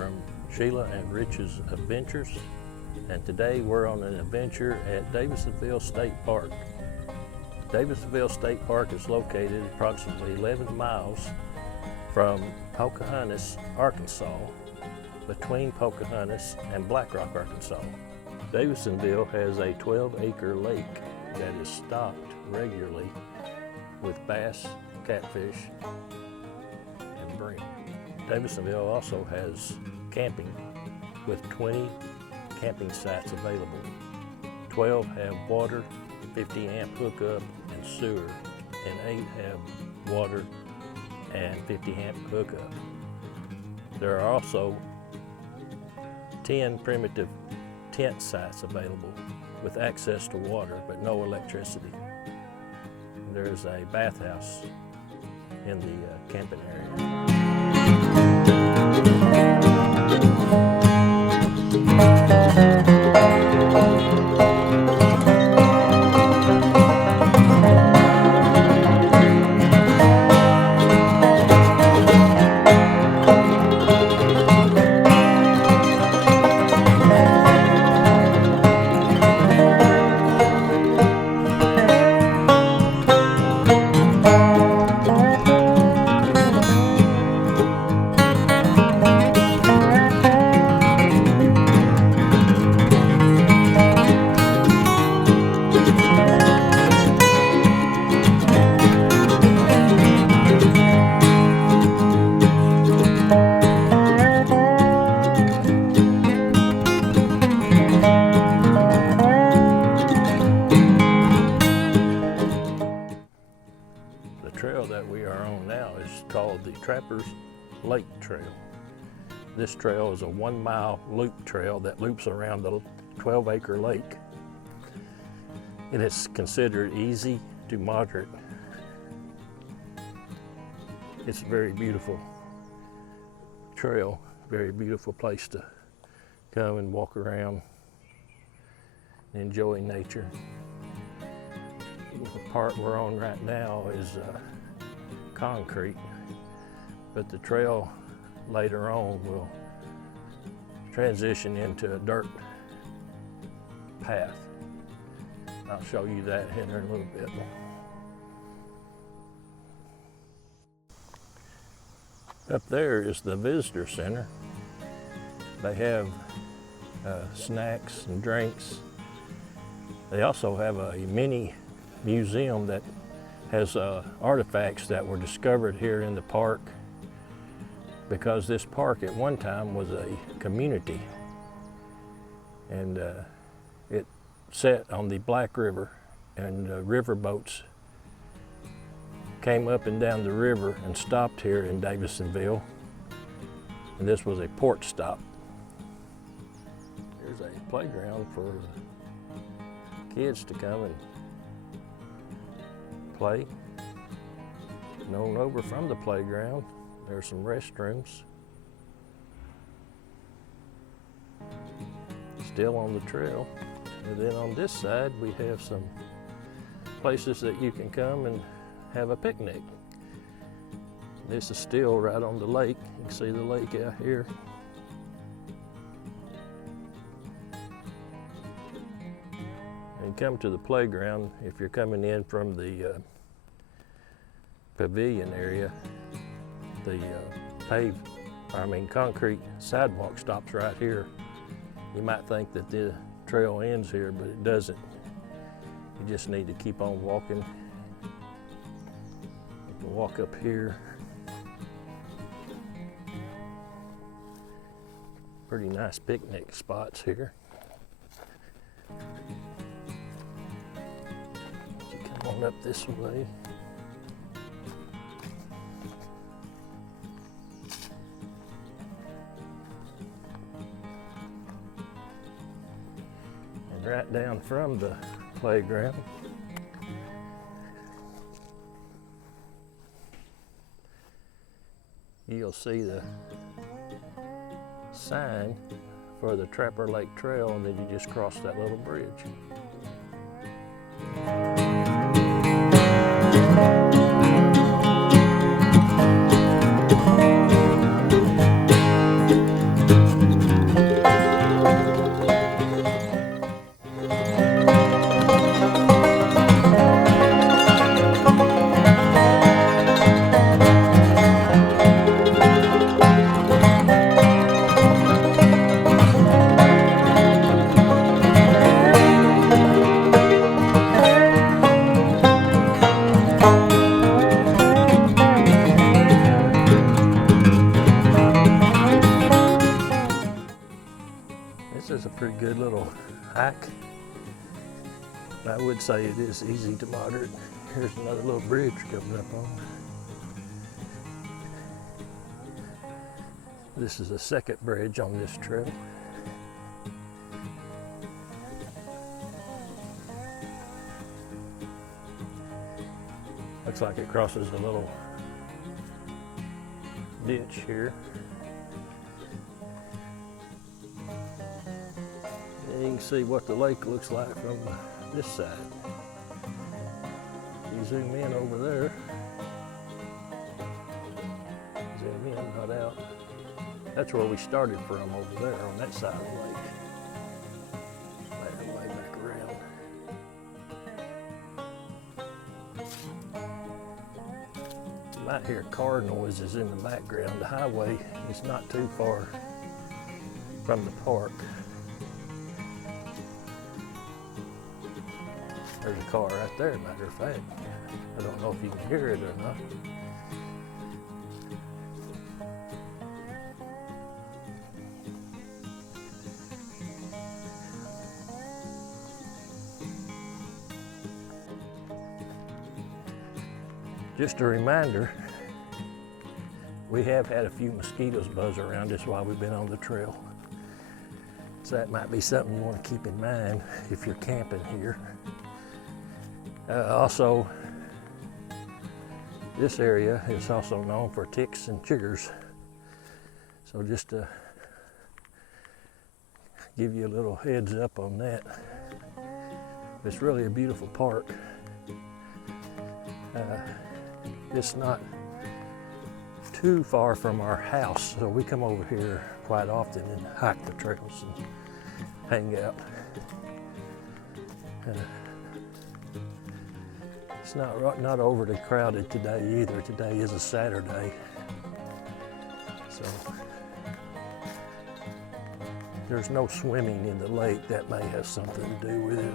from Sheila and Rich's Adventures, and today we're on an adventure at Davidsonville State Park. Davidsonville State Park is located approximately 11 miles from Pocahontas, Arkansas, between Pocahontas and Black Rock, Arkansas. Davidsonville has a 12-acre lake that is stocked regularly with bass, catfish, and bream. Davidsonville also has camping with 20 camping sites available. 12 have water, 50 amp hookup and sewer, and 8 have water and 50 amp hookup. There are also 10 primitive tent sites available with access to water but no electricity. There's a bathhouse in the camping area. The trail that we are on now is called the Trappers Lake Trail. This trail is a 1-mile loop trail that loops around the 12-acre lake. It is considered easy to moderate. It's a very beautiful trail, very beautiful place to come and walk around and enjoy nature. The part we're on right now is concrete, but the trail later on will transition into a dirt path. I'll show you that here in a little bit. Up there is the visitor center. They have snacks and drinks. They also have a mini museum that has artifacts that were discovered here in the park, because this park at one time was a community, and it sat on the Black River, and river boats came up and down the river and stopped here in Davidsonville, and this was a port stop. Here's a playground for kids to come and play. And on over from the playground, there's some restrooms. Still on the trail. And then on this side, we have some places that you can come and have a picnic. This is still right on the lake. You can see the lake out here. And come to the playground if you're coming in from the pavilion area. The concrete sidewalk stops right here. You might think that the trail ends here, but it doesn't. You just need to keep on walking. You can walk up here. Pretty nice picnic spots here. So come on up this way. And right down from the playground, you'll see the sign for the Trapper Lake Trail, and then you just cross that little bridge. This is a pretty good little hike. I would say it is easy to moderate. Here's another little bridge coming up on. This is the second bridge on this trail. Looks like it crosses a little ditch here. And you can see what the lake looks like from this side. You zoom in over there. Zoom in, not out. That's where we started from, over there on that side of the lake. Way back around. You might hear car noises in the background. The highway is not too far from the park. There's a car right there, matter of fact. I don't know if you can hear it or not. Just a reminder, we have had a few mosquitoes buzz around us while we've been on the trail. So that might be something you want to keep in mind if you're camping here. Also, this area is also known for ticks and chiggers. So just to give you a little heads up on that. It's really a beautiful park. It's not too far from our house, so we come over here quite often and hike the trails and hang out. It's not overly crowded today either. Today is a Saturday, so there's no swimming in the lake. That may have something to do with it.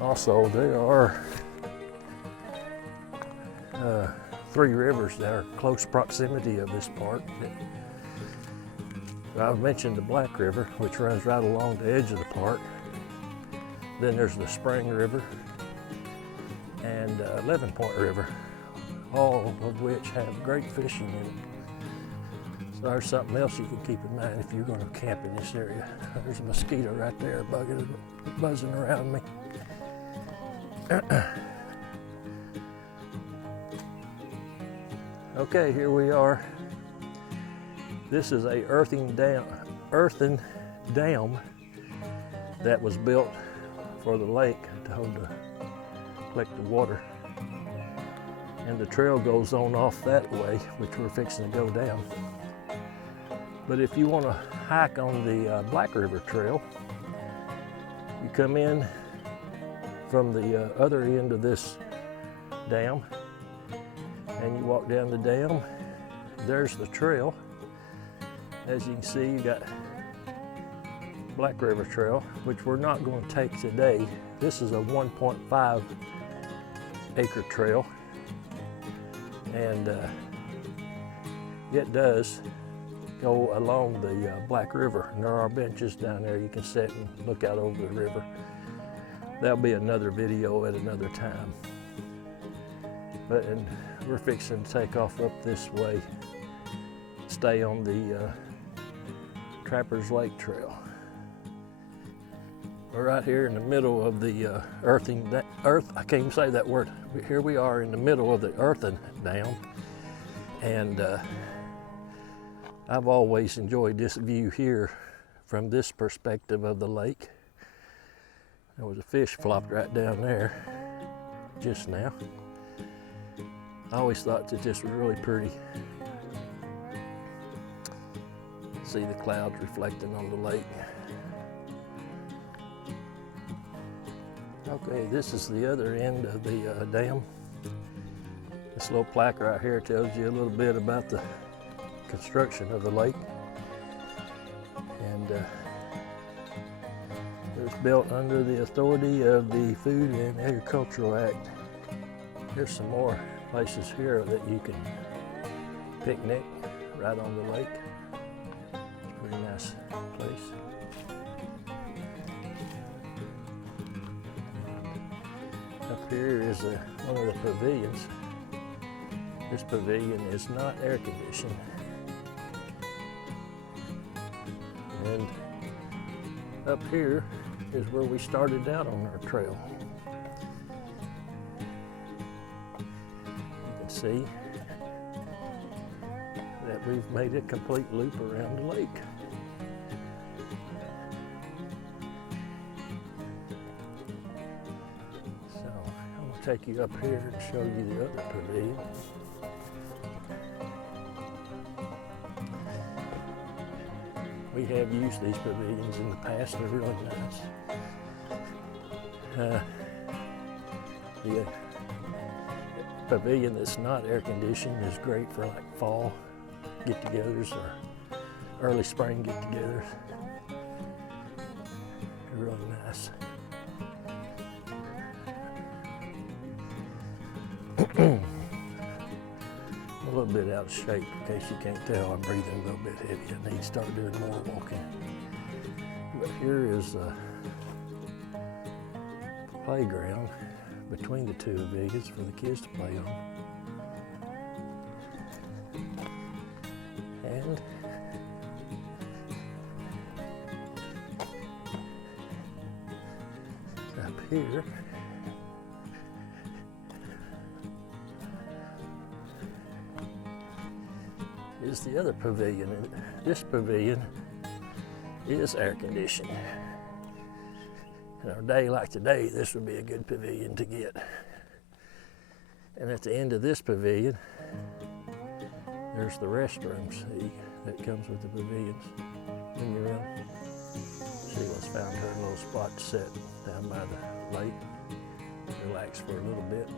Also, there are 3 rivers that are close proximity of this park. I've mentioned the Black River, which runs right along the edge of the park. Then there's the Spring River and 11 Point River, all of which have great fishing in it. So there's something else you can keep in mind if you're going to camp in this area. There's a mosquito right there buzzing around me. Okay, here we are. This is a earthen dam that was built for the lake to collect the water. And the trail goes on off that way, which we're fixing to go down. But if you want to hike on the Black River Trail, you come in from the other end of this dam and you walk down the dam. There's the trail. As you can see, you got Black River Trail, which we're not going to take today. This is a 1.5 acre trail, and it does go along the Black River, and there are benches down there you can sit and look out over the river. That'll be another video at another time. But we're fixing to take off up this way, stay on the Trappers Lake Trail. We're right here in the middle of the I can't even say that word. Here we are in the middle of the earthen dam, and I've always enjoyed this view here from this perspective of the lake. There was a fish flopped right down there just now. I always thought that this was really pretty. See the clouds reflecting on the lake. Okay, this is the other end of the dam. This little plaque right here tells you a little bit about the construction of the lake. And it was built under the authority of the Food and Agricultural Act. There's some more places here that you can picnic right on the lake. Very nice place. Up here is one of the pavilions. This pavilion is not air conditioned. And up here is where we started out on our trail. You can see that we've made a complete loop around the lake. So I'm going to take you up here and show you the other pavilion. We have used these pavilions in the past. They're really nice. The pavilion that's not air conditioned is great for like fall get-togethers or early spring get-togethers. They're really nice. A little bit out of shape, in case you can't tell. I'm breathing a little bit heavy. I need to start doing more walking. But here is a playground between the two pavilions for the kids to play on. And up here is the other pavilion, and this pavilion is air conditioned. In a day like today, this would be a good pavilion to get. And at the end of this pavilion, there's the restrooms that comes with the pavilions. When you're in, Sheila's found her little spot to sit down by the lake, relax for a little bit.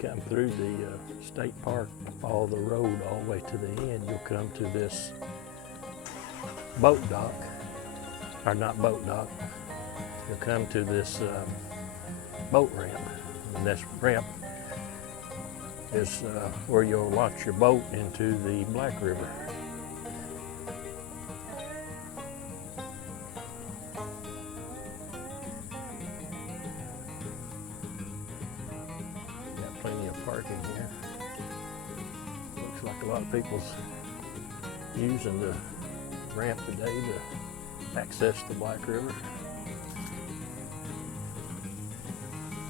Come through the state park, follow the road all the way to the end, you'll come to this boat dock, or not boat dock, you'll come to this boat ramp, and this ramp is where you'll launch your boat into the Black River. Plenty of parking here. Looks like a lot of people's using the ramp today to access the Black River.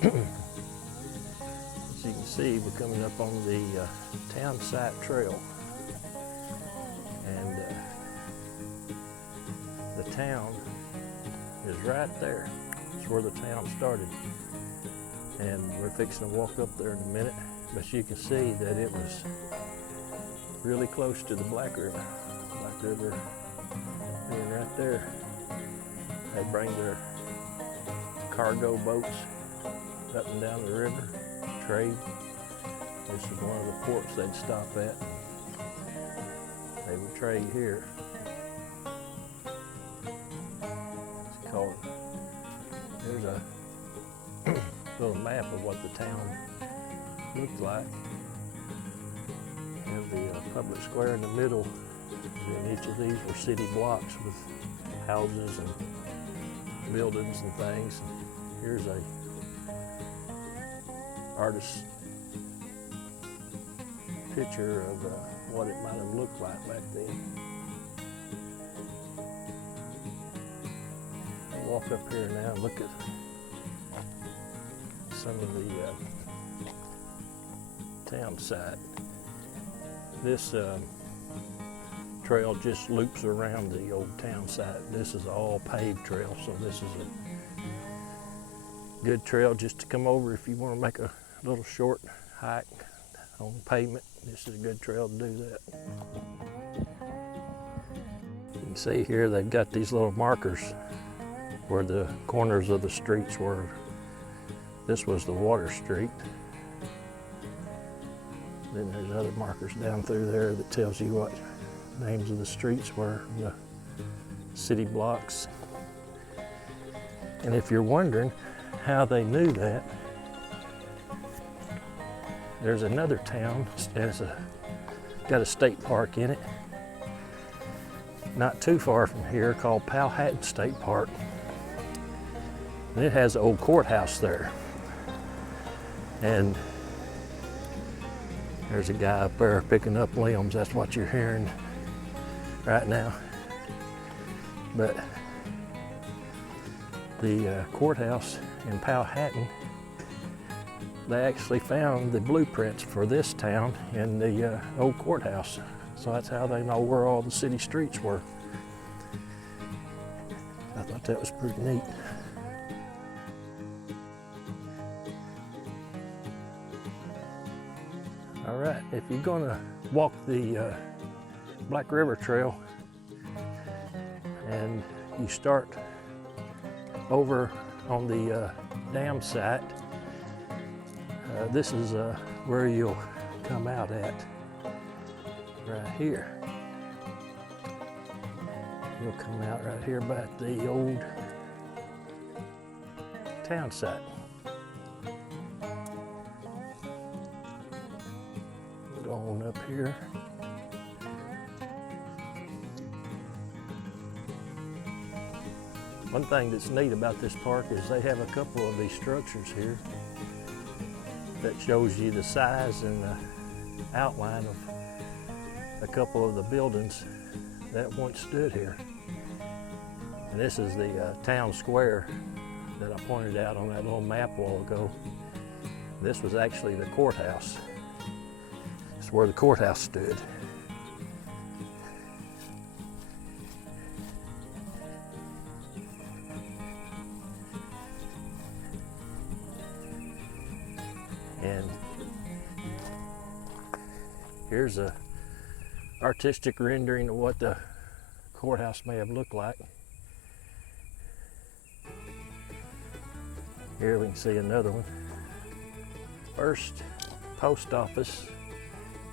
As you can see, we're coming up on the town site trail, and the town is right there. It's where the town started. And we're fixing to walk up there in a minute, but you can see that it was really close to the Black River. Black River being right there. They bring their cargo boats up and down the river, trade. This is one of the ports they'd stop at. They would trade here. It's called, there's a little map of what the town looked like. And the public square in the middle, and each of these were city blocks with houses and buildings and things. Here's a artist's picture of what it might have looked like back then. I'll walk up here now and look at some of the town site. This trail just loops around the old town site. This is all paved trail, so this is a good trail just to come over if you want to make a little short hike on pavement. This is a good trail to do that. You can see here they've got these little markers where the corners of the streets were. This was the Water Street. Then there's other markers down through there that tells you what names of the streets were, the city blocks. And if you're wondering how they knew that, there's another town that has a got a state park in it, not too far from here, called Powhatan State Park. And it has an old courthouse there. And there's a guy up there picking up limbs. That's what you're hearing right now. But the courthouse in Powhatan, they actually found the blueprints for this town in the old courthouse. So that's how they know where all the city streets were. I thought that was pretty neat. All right, if you're gonna walk the Black River Trail and you start over on the dam site, this is where you'll come out at, right here. You'll come out right here by the old town site. Go on up here. One thing that's neat about this park is they have a couple of these structures here that shows you the size and the outline of a couple of the buildings that once stood here. And this is the town square that I pointed out on that little map a while ago. This was actually the courthouse. It's where the courthouse stood. And here's a artistic rendering of what the courthouse may have looked like. Here we can see another one. First post office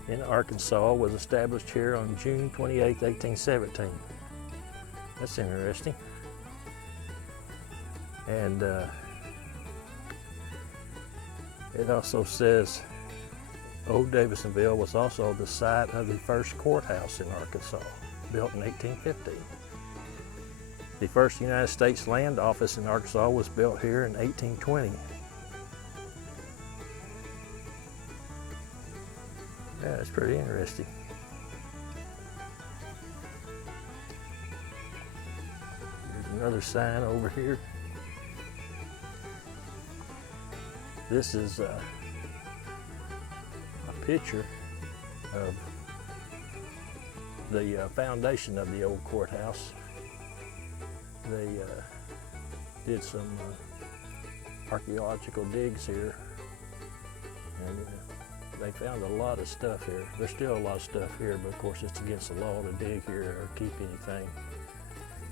in Arkansas was established here on June 28, 1817. That's interesting. And it also says Old Davidsonville was also the site of the first courthouse in Arkansas, built in 1815. The first United States Land Office in Arkansas was built here in 1820. Yeah, that's pretty interesting. Here's another sign over here. This is a picture of the foundation of the old courthouse. They did some archaeological digs here, and they found a lot of stuff here. There's still a lot of stuff here, but of course it's against the law to dig here or keep anything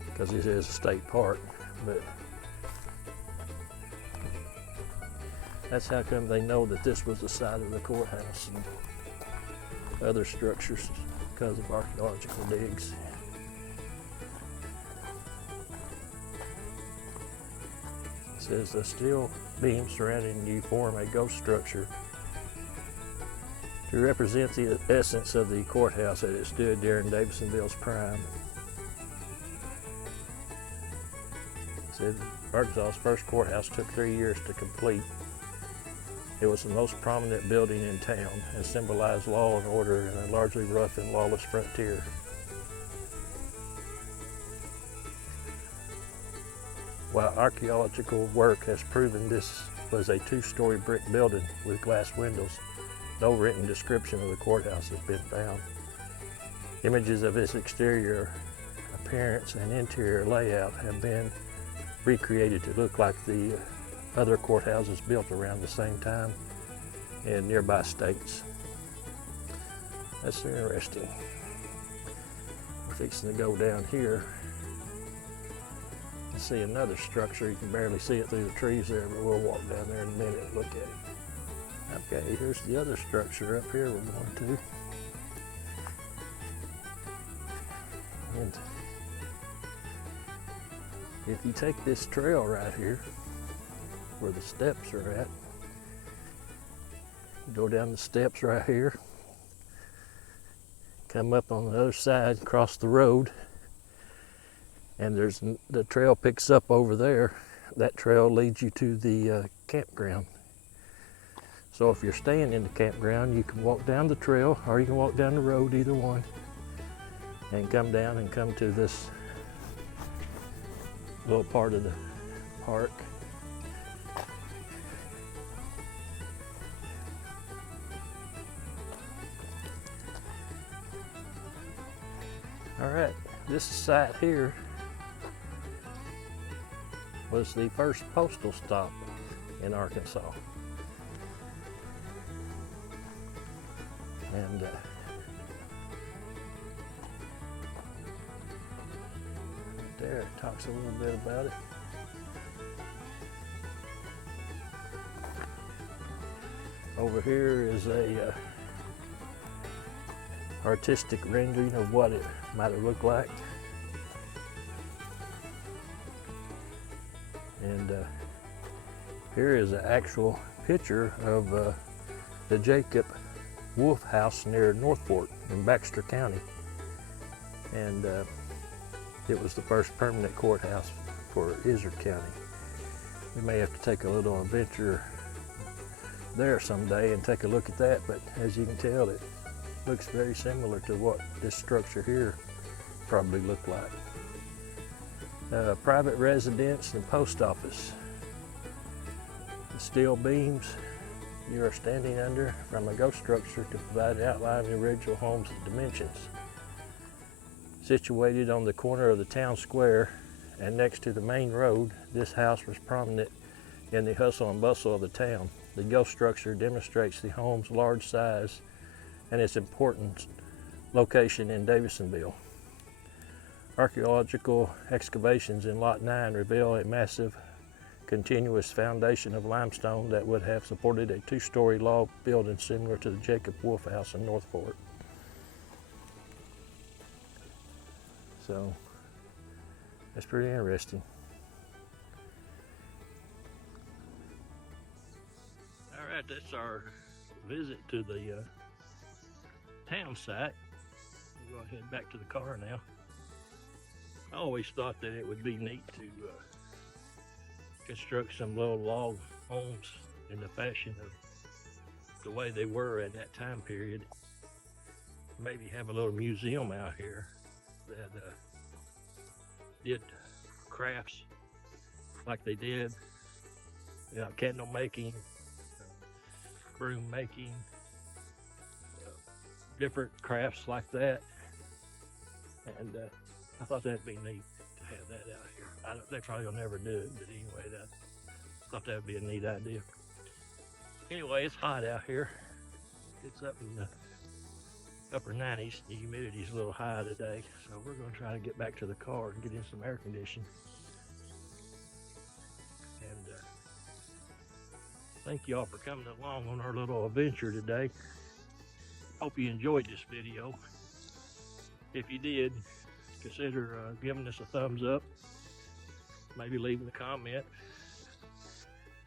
because this is a state park. But that's how come they know that this was the site of the courthouse and other structures, because of archaeological digs. It says the steel beams surrounding you form a ghost structure to represent the essence of the courthouse as it stood during Davidsonville's prime. It said Arkansas's first courthouse took 3 years to complete. It was the most prominent building in town and symbolized law and order in a largely rough and lawless frontier. While archaeological work has proven this was a 2-story brick building with glass windows, no written description of the courthouse has been found. Images of its exterior appearance and interior layout have been recreated to look like the other courthouses built around the same time in nearby states. That's interesting. We're fixing to go down here and see another structure. You can barely see it through the trees there, but we'll walk down there in a minute and look at it. Okay, here's the other structure up here we're going to. And if you take this trail right here, where the steps are at, you go down the steps right here, Come up on the other side, cross the road, and the trail picks up over there. That trail leads you to the campground. So if you're staying in the campground, you can walk down the trail or you can walk down the road, either one, and come down and come to this little part of the park. All right, this site here was the first postal stop in Arkansas. And there it talks a little bit about it. Over here is a artistic rendering of what it might have looked like. And here is an actual picture of the Jacob Wolf House near Northport in Baxter County. And it was the first permanent courthouse for Izard County. We may have to take a little adventure there someday and take a look at that, but as you can tell, it looks very similar to what this structure here probably looked like. Private residence and post office. The steel beams you are standing under from a ghost structure to provide an outline of the original home's dimensions. Situated on the corner of the town square and next to the main road, this house was prominent in the hustle and bustle of the town. The ghost structure demonstrates the home's large size and its important location in Davidsonville. Archaeological excavations in Lot 9 reveal a massive continuous foundation of limestone that would have supported a two-story log building similar to the Jacob Wolf House in Northport. So that's pretty interesting. All right, that's our visit to the town site. We're going to head back to the car now. I always thought that it would be neat to construct some little log homes in the fashion of the way they were at that time period. Maybe have a little museum out here that did crafts like they did, you know, candle making, broom making, different crafts like that. And I thought that'd be neat to have that out here. They probably will never do it, but anyway, I thought that would be a neat idea. Anyway, it's hot out here. It's up in the upper 90s. The humidity's a little high today, so we're going to try to get back to the car and get in some air conditioning. And thank you all for coming along on our little adventure today. Hope you enjoyed this video. If you did, consider giving us a thumbs up, maybe leaving a comment,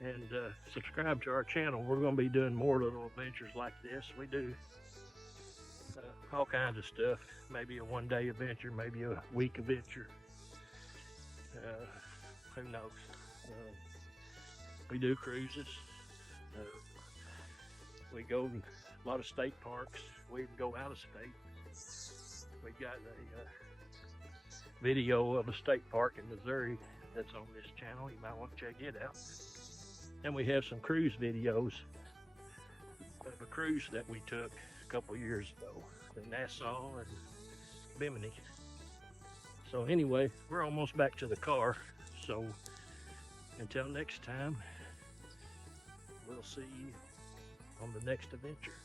and subscribe to our channel. We're going to be doing more little adventures like this. We do all kinds of stuff, maybe a one-day adventure, maybe a week adventure, who knows. We do cruises, we go to a lot of state parks, we even go out of state. We got a video of a state park in Missouri that's on this channel. You might want to check it out. And we have some cruise videos of a cruise that we took a couple years ago in Nassau and Bimini. So anyway, we're almost back to the car. So until next time, we'll see you on the next adventure.